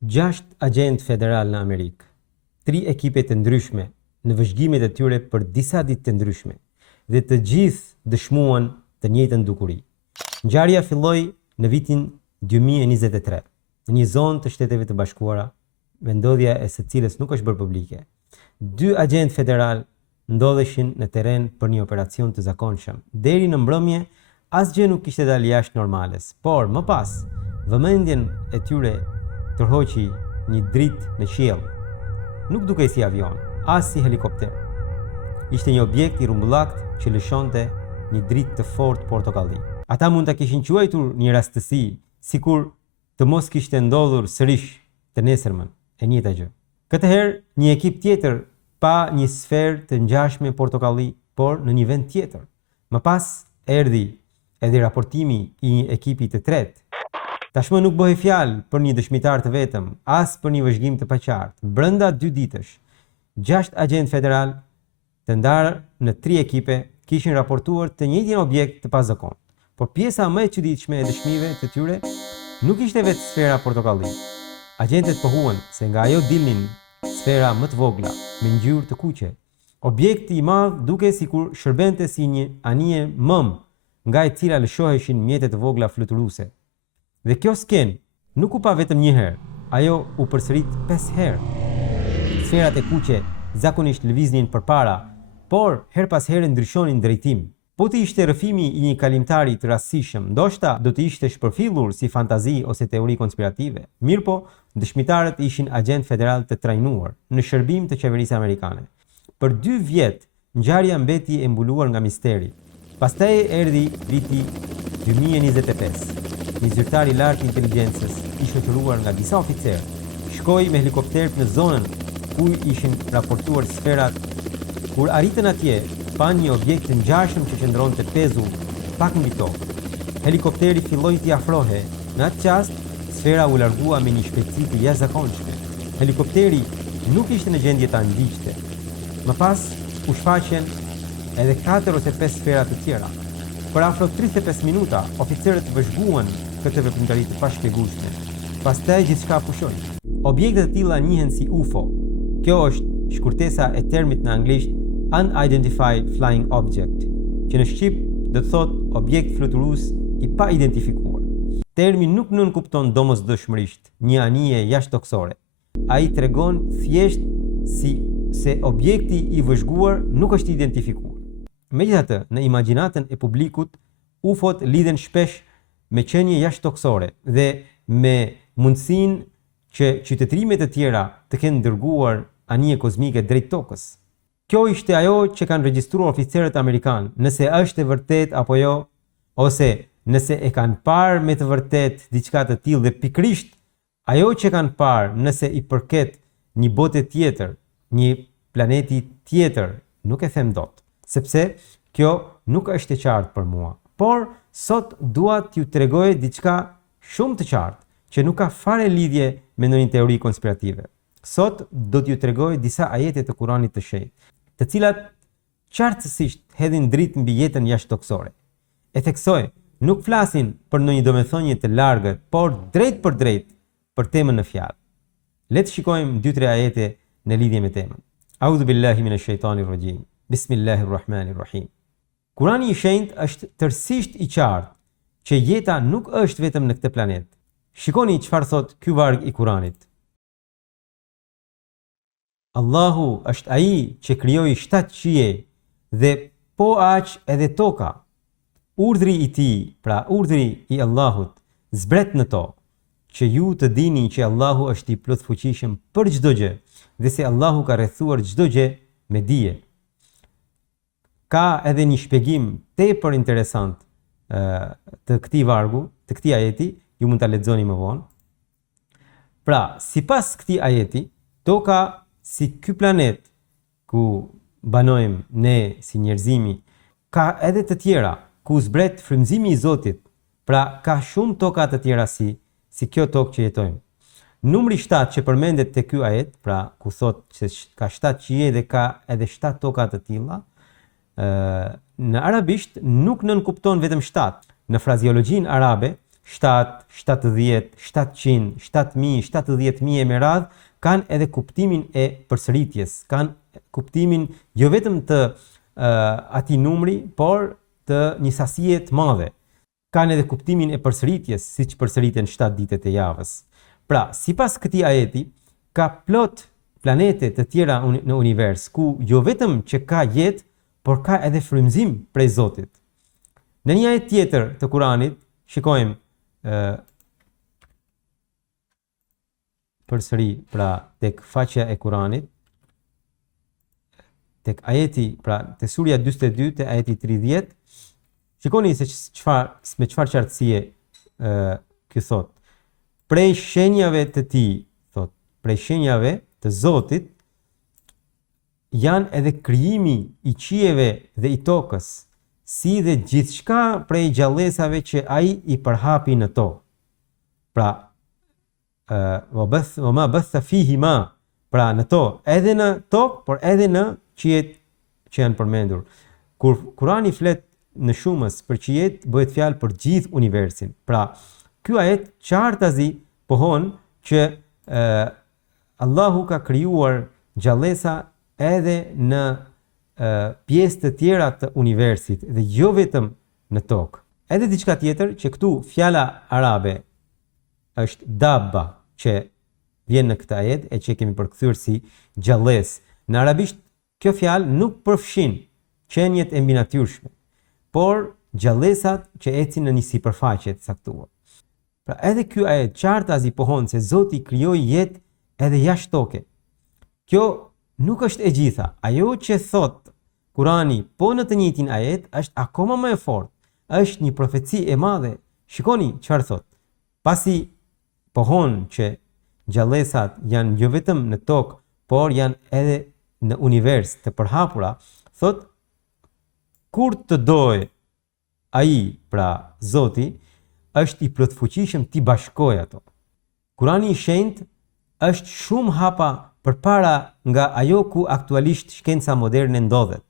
6 agent federal në Amerikë, 3 ekipe të ndryshme në vëzhgimet e tyre për disa ditë të ndryshme dhe të gjithë dëshmuan të njëjtën dukuri. Ngjarja filloi në vitin 2023 në një zonë të Shteteve të Bashkuara, vendodhja e së cilës nuk është bërë publike. 2 agent federal ndodheshin në terren për një operacion të zakonshëm. Deri në mbrëmje asgjë nuk kishte dalë jashtë normales, por më pas vëmendjen e tyre tërhoqi një dritë në qiell. Nuk dukej si avion, as si helikopter. Ishte një objekt i rrumbullakt që lëshonte një dritë të fortë portokalli. Ata mund ta kishin quajtur një rastësi, sikur të mos kishte ndodhur sërish të nesërmën e njëjta gjë. Këtë herë një ekip tjetër pa një sferë të ngjashme portokalli, por në një vend tjetër. Më pas erdhi edhe raportimi i një ekipi të tretë. Tashmë nuk bëhej fjalë për një dëshmitar të vetëm, as për një vëzhgim të paqartë. Brenda 2 ditësh, 6 agent federal të ndarë në 3 ekipe kishin raportuar të njëjtin objekt të pazakontë. Por pjesa më e çuditshme e dëshmive të tyre nuk ishte vetë sfera portokalli. Agentët pohuan se nga ajo dilnin sfera më të vogla me ngjyrë të kuqe. Objekti i madh duke sikur shërbente si një anije mëm, nga e cila lëshoheshin mjete të vogla fluturuese. Dhe kjo sken nuk u pa vetëm një herë, ajo u përsërit 5 herë. Sferat e kuqe zakonisht lëviznin përpara, por her pas here ndryshonin drejtim. Po të ishte rrëfimi i një kalimtari të rastësishëm, ndoshta do të ishte shpërfillur si fantazi ose teori konspirative. Mirpo, dëshmitarët ishin agent federal të trajnuar në shërbim të qeverisë amerikane. Për 2 vjet, ngjarja mbeti e mbuluar nga misteri. Pastaj erdhi viti 2025. Një zyrtar i lartë i inteligjencës, i shoqëruar nga disa oficerë, shkoi me helikopter në zonën ku ishin raportuar sferat. Kur arritën atje, pan një objekt të ngjashëm që qëndronte pezull pak mbi tokë. Helikopteri filloi t'i afrohej. Në atë çast, sfera u largua me një shpejtësi të jashtëzakonshme. Helikopteri nuk ishte në gjendje ta ndiqte. Më pas u shfaqen edhe 4 ose 5 sfera të tjera. Për afro 35 minuta, oficerët vëzhguan këtë veprimtari të pashpjegueshme. Pastaj gjithçka pushoi. Objektet e tilla njihen si UFO. Kjo është shkurtesa e termit në anglisht Unidentified Flying Object, që në shqip do të thotë objekt fluturues i pa identifikuar. Termi nuk nënkupton domosdoshmërisht një anije jashtëtoksore. Ai tregon thjesht se objekti i vëzhguar nuk është identifikuar. Megjithatë, në imagjinatën e publikut, UFO-t lidhen shpesh me qenie jashtëtoksore dhe me mundësinë që qytetrimet e tjera të kenë dërguar anije kozmike drejt tokës. Kjo ishte ajo që kanë regjistruar oficerët amerikanë, nëse është e vërtet apo jo, ose nëse e kanë parë me të vërtet diçka të tillë dhe pikrisht ajo që kanë parë nëse i përket një bote tjetër, një planeti tjetër, nuk e them dot, sepse kjo nuk është e qartë për mua. Por sot dua t'ju tregoj diçka shumë të qartë, që nuk ka fare lidhje me ndonjë teori konspirative. Sot do t'ju tregoj disa ajete të Kuranit të shenjtë, të cilat qartësisht hedhin dritë mbi jetën jashtëtoksore. E theksoj, nuk flasin për ndonjë domethënie të largët, por drejt për drejt për temën në fjalë. Le të shikojmë 2-3 ajete në lidhje me temën. A'udhu billahi minash shaitanir rajim. Bismillahirrahmanirrahim. Kurani i shenjtë është tërësisht i qartë që jeta nuk është vetëm në këtë planet. Shikoni çfarë thot ky varg i Kuranit. Allahu është ai që krijoi 7 qije dhe po aq edhe toka. Urdhri i tij, pra urdhri i Allahut, zbret në to, që ju të dini që Allahu është i plotfuqishëm për çdo gjë dhe se Allahu ka rrethuar çdo gjë me dije. Ka edhe një shpjegim tepër interesant të këtij vargu, të këtij ajeti, ju mund ta lexoni më vonë. Pra, sipas këtij ajeti, toka si ky planet ku banojmë ne si njerëzimi, ka edhe të tjera ku zbret frymëzimi i Zotit. Pra, ka shumë toka të tjera si kjo tokë që jetojmë. Numri 7 që përmendet te ky ajet, pra ku thot se ka 7 qije dhe ka edhe 7 toka të tilla, në arabisht nuk nënkupton vetëm 7. Në frazeologjinë arabe, 7, 70, 700, 7.000, 70.000 e me radhë, kanë edhe kuptimin e përsëritjes, kanë kuptimin jo vetëm të atij numri, por të një sasie të madhe. Kanë edhe kuptimin e përsëritjes, siç përsëriten 7 ditët e javës. Pra, sipas këtij ajeti, ka plot planete të tjera në univers ku jo vetëm që ka jetë, por ka edhe frymëzim prej Zotit. Në një ajet tjetër të Kuranit, shikojmë përsëri pra tek faqja e Kuranit, tek ajeti, pra te surja 42 te ajeti 30, shikoni se me çfarë qartësie ky thot. Prej shenjave të tij, thot, prej shenjave të Zotit janë edhe krijimi i qiejve dhe i tokës, si dhe gjithçka prej gjallësave që ai i përhapi në to. Pra, wa ma batha fihima, pra në to, edhe në tokë, por edhe në qiejt që janë përmendur. Kur Kurani flet në shumës për qiejt, bëhet fjalë për gjithë universin. Pra, ky ajet qartazi pohon që Allahu ka krijuar gjallësa edhe në pjesë të tjera të universit dhe jo vetëm në tokë. Edhe diçka tjetër që këtu fjala arabe është dabba që vjen në këtë ajet e që kemi përkthyer si gjallës. Në arabisht kjo fjalë nuk përfshin qenjet e mbinatyrshme, por gjallësat që ecin në një sipërfaqe të caktuar. Pra edhe ky ajet qartazi pohon se Zoti krijoi jetë edhe jashtë toke. Kjo nuk është e gjitha. Ajo që thot Kurani po në të njëjtin ajet është akoma më e fortë. Është një profeci e madhe. Shikoni çfarë thot. Pasi pohon që gjallësat janë jo vetëm në tokë, por janë edhe në univers të përhapura, thot kur të dojë ai, pra Zoti, është i plotfuqishëm t'i bashkojë ato. Kurani i shenjtë është shumë hapa përpara nga ajo ku aktualisht shkenca moderne ndodhet.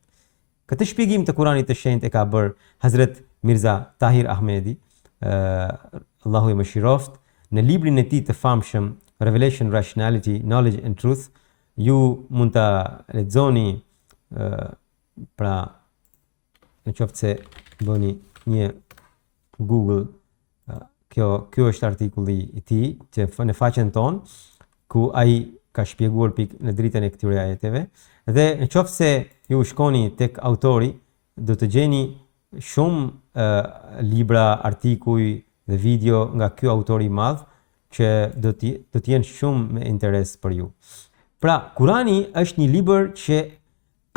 Këtë shpjegim të Kuranit të shenjtë e ka bërë Hazret Mirza Tahir Ahmedi, Allahu i mëshiroft, në librin e tij të famshëm Revelation, Rationality, Knowledge and Truth. Ju mund ta lexoni pra nëse se bëni një Google, kjo është artikulli i tij që në faqen tonë ku ai ka shpjeguar pikë në dritën e këtyre ajeteve, dhe nëse ju shkoni tek autori, do të gjeni shumë libra, artikuj dhe video nga ky autor i madh që do të jenë shumë me interes për ju. Pra, Kurani është një libër që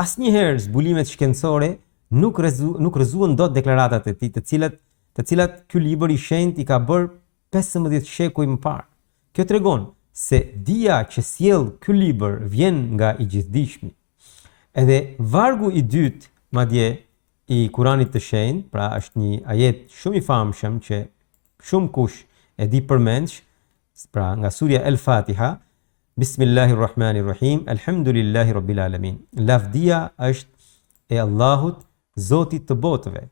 asnjëherë zbulimet shkencore nuk rrëzuan dot deklaratat e tij, të cilat ky libër i shenjtë i ka bërë 15 shekuj më parë. Kjo tregon se dia që sjell ky libër vjen nga i gjithdijshmi. Edhe vargu i dytë, madje i Kuranit të shenjtë, pra është një ajet shumë i famshëm që shumë kush e di përmendsh, pra nga surja El-Fatiha, Bismillahirrahmanirrahim, Alhamdulillahi Rabbil Alamin. Lavdia është e Allahut, Zotit të botëve.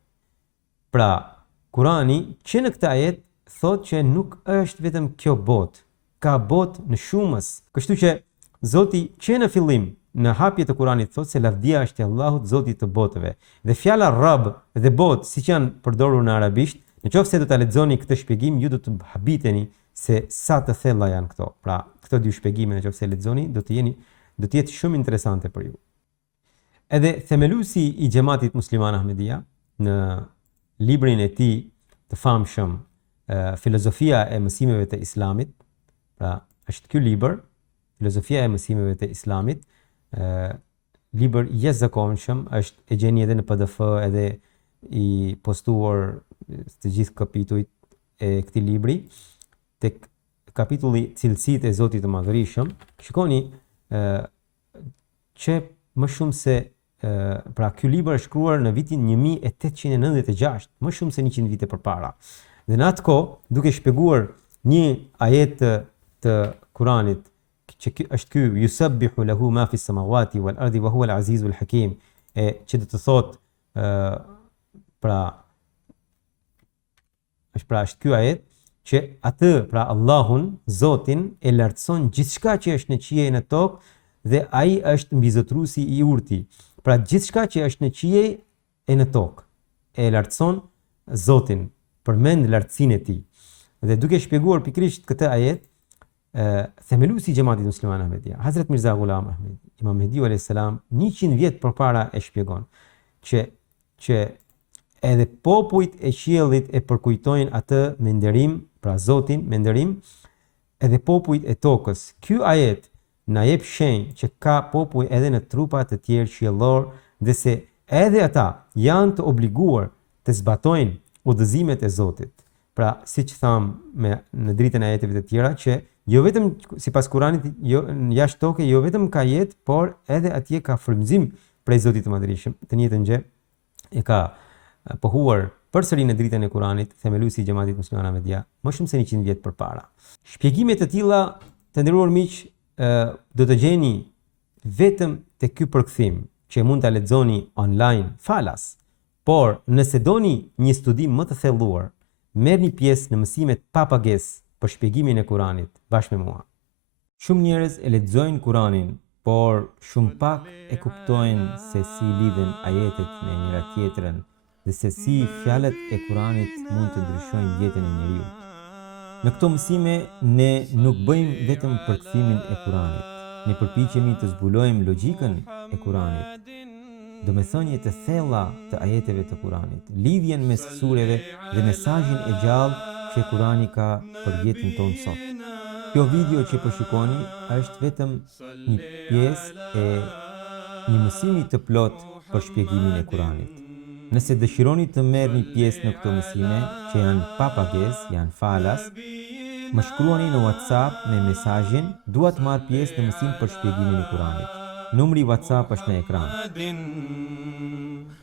Pra, Kurani që në këtë ajet thot që nuk është vetëm kjo botë, ka botë në shumës. Kështu që Zoti që në fillim në hapje të Kuranit thot se lavdia është e Allahut, Zotit të botëve. Dhe fjala Rabb dhe botë, siç janë përdorur në arabisht, nëse do ta lexoni këtë shpjegim, ju do të habiteni se sa të thella janë këto. Pra, këto dy shpjegime nëse lexoni, do të jetë shumë interesante për ju. Edhe themeluesi i xhamatit musliman Ahmedia në librin e tij të famshëm Filozofia e mësimeve të Islamit, pra është ky libër, Filozofia e mësimeve të Islamit, libër i jashtëzakonshëm, është e gjeni edhe në PDF, edhe i postuar të gjithë kapitujt e këtij libri. Tek kapitulli Cilësitë e Zotit të Madhërisëm, shikoni që më shumë se pra ky libër është shkruar në vitin 1896, më shumë se 100 vite përpara. Dhe në atë kohë, duke shpjeguar një ajet të Kuranit, që është ky yusabbihu lahu ma fi samawati wal ardi wa huwa al azizul hakim, që do të thotë është ky ajet që atë, pra Allahun, Zotin, e lartëson gjithçka që është në qiej e në tokë dhe ai është mbizotruesi i urti. Pra gjithçka që është në qiej e në tokë e lartëson Zotin, përmend lartësinë e tij. Dhe duke shpjeguar pikërisht këtë ajet, themeluesi i xhamatit musliman Ahmedia, Hazrat Mirza Ghulam Ahmed, Imam Mehdiu alayhis salam, 100 vjet përpara e shpjegon që edhe popujt e qiellit e përkujtojnë atë me nderim, pra Zotin me nderim, edhe popujt e tokës. Ky ajet na jep shenjë që ka popuj edhe në trupa të tjerë qiellor dhe se edhe ata janë të obliguar të zbatojnë udhëzimet e Zotit. Pra, siç tham në dritën e ajeteve të tjera, që jo vetëm sipas Kuranit, jo jashtë toke, jo vetëm ka jetë, por edhe atje ka frymëzim prej Zotit të Madhërisht. Të njëjtën gjë e ka pohuar përsëri në dritën e Kuranit themeluesi i xhamatit musliman Ahmedia më shumë se 100 vjet përpara. Shpjegime të tilla, të nderuar miq, do të gjeni vetëm te ky përkthim që mund ta lexoni online falas. Por nëse doni një studim më të thelluar, merrni pjesë në mësimet pa pagesë për shpjegimin e Kuranit bashkë me mua. Shumë njerëz e lexojnë Kuranin, por shumë pak e kuptojnë se si lidhen ajetet me njëra tjetrën dhe se si fjalët e Kuranit mund të ndryshojnë jetën e njeriu. Në këto mësime ne nuk bëjmë vetëm përkthimin e Kuranit, ne përpiqemi të zbulojmë logjikën e Kuranit, domethënie të thella të ajeteve të Kuranit, lidhjen mes sureve dhe mesazhin e gjallë që Kurani ka për jetën tonë sot. Kjo video që po shikoni është vetëm një pjesë e një mësimi të plot për shpjegimin e Kuranit. Nëse dëshironi të merrni pjesë në këto mësime, që janë pa pagesë, janë falas, më shkruani në WhatsApp me mesazhin "Dua të marr pjesë në mësim për shpjegimin e Kuranit". Numri WhatsApp është në ekran.